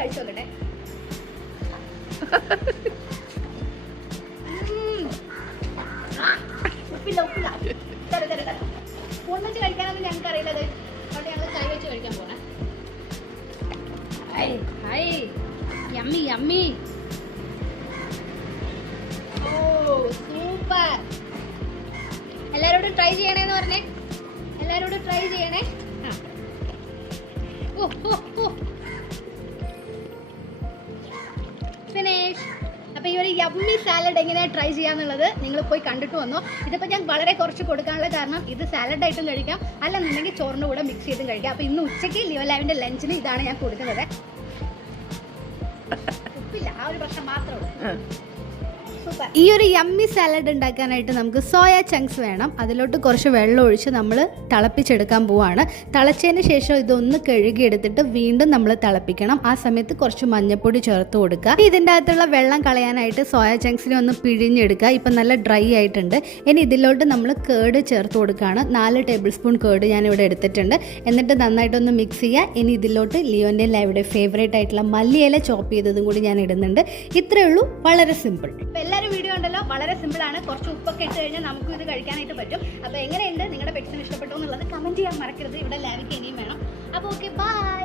കഴിച്ചു നോക്കട്ടെ. ഒന്നിച്ച് കഴിക്കാനൊന്നും ഞങ്ങൾക്ക് അറിയില്ലത്. അവിടെ ഞങ്ങൾ കൈ വെച്ച് കഴിക്കാൻ പോണേ. Yummy yummy. ഓ സൂപ്പർ. എല്ലാരോടും ട്രൈ ചെയ്യണേന്ന് പറഞ്ഞേ. എല്ലാരോടും ട്രൈ ചെയ്യണേ. ഫിനിഷ്. അപ്പോൾ ഈ ഒരു യമ്മി സാലഡ് എങ്ങനെയാണ് ട്രൈ ചെയ്യാന്നുള്ളത് നിങ്ങൾ പോയി കണ്ടിട്ട് വന്നോ. ഇതിപ്പോൾ ഞാൻ വളരെ കുറച്ച് കൊടുക്കാനുള്ള കാരണം ഇത് സാലഡായിട്ടും കഴിക്കാം, അല്ലെന്നുണ്ടെങ്കിൽ ചോറിൻ്റെ കൂടെ മിക്സ് ചെയ്തും കഴിക്കാം. അപ്പോൾ ഇന്ന് ഉച്ചയ്ക്ക് ലിയോ ലാവിൻ്റെ ലഞ്ചിന് ഇതാണ് ഞാൻ കൊടുക്കുന്നത്. ഉപ്പില്ല, ആ ഒരു പ്രശ്നം മാത്രമേ ഉള്ളൂ. ഈ ഒരു യമ്മി സാലഡ് ഉണ്ടാക്കാനായിട്ട് നമുക്ക് സോയ ചങ്ക്സ് വേണം. അതിലോട്ട് കുറച്ച് വെള്ളം ഒഴിച്ച് നമ്മൾ തിളപ്പിച്ചെടുക്കാൻ പോവാണ്. തിളച്ചതിന് ശേഷം ഇതൊന്ന് കഴുകിയെടുത്തിട്ട് വീണ്ടും നമ്മൾ തിളപ്പിക്കണം. ആ സമയത്ത് കുറച്ച് മഞ്ഞൾപ്പൊടി ചേർത്ത് കൊടുക്കുക. ഇതിൻ്റെ അകത്തുള്ള വെള്ളം കളയാനായിട്ട് സോയ ചങ്ക്സിനെ ഒന്ന് പിഴിഞ്ഞെടുക്കുക. ഇപ്പം നല്ല ഡ്രൈ ആയിട്ടുണ്ട്. ഇനി ഇതിലോട്ട് നമ്മൾ കേട് ചേർത്ത് കൊടുക്കുകയാണ്. 4 ടേബിൾ സ്പൂൺ കേട് ഞാനിവിടെ എടുത്തിട്ടുണ്ട്. എന്നിട്ട് നന്നായിട്ടൊന്ന് മിക്സ് ചെയ്യുക. ഇനി ഇതിലോട്ട് ലിയോൻ്റെ ലൈവിടെ ഫേവറേറ്റ് ആയിട്ടുള്ള മല്ലിയില ചോപ്പ് ചെയ്തതും കൂടി ഞാൻ ഇടുന്നുണ്ട്. ഇത്രയേ ഉള്ളൂ, വളരെ സിമ്പിൾ. എല്ലാവരും വീഡിയോ ഉണ്ടല്ലോ, വളരെ സിമ്പിൾ ആണ്. കുറച്ച് ഉപ്പൊക്കെ ഇട്ട് കഴിഞ്ഞാൽ നമുക്കും ഇത് കഴിക്കാനായിട്ട് പറ്റും. അപ്പോൾ എങ്ങനെയുണ്ട്, നിങ്ങളുടെ പെറ്റ്സിന് ഇഷ്ടപ്പെട്ടു എന്നുള്ളത് കമൻറ്റ് ചെയ്യാൻ മറക്കരുത്. ഇവിടെ ലാവിക്ക് ഇനിയും വേണം. അപ്പോൾ ഓക്കെ, ബൈ.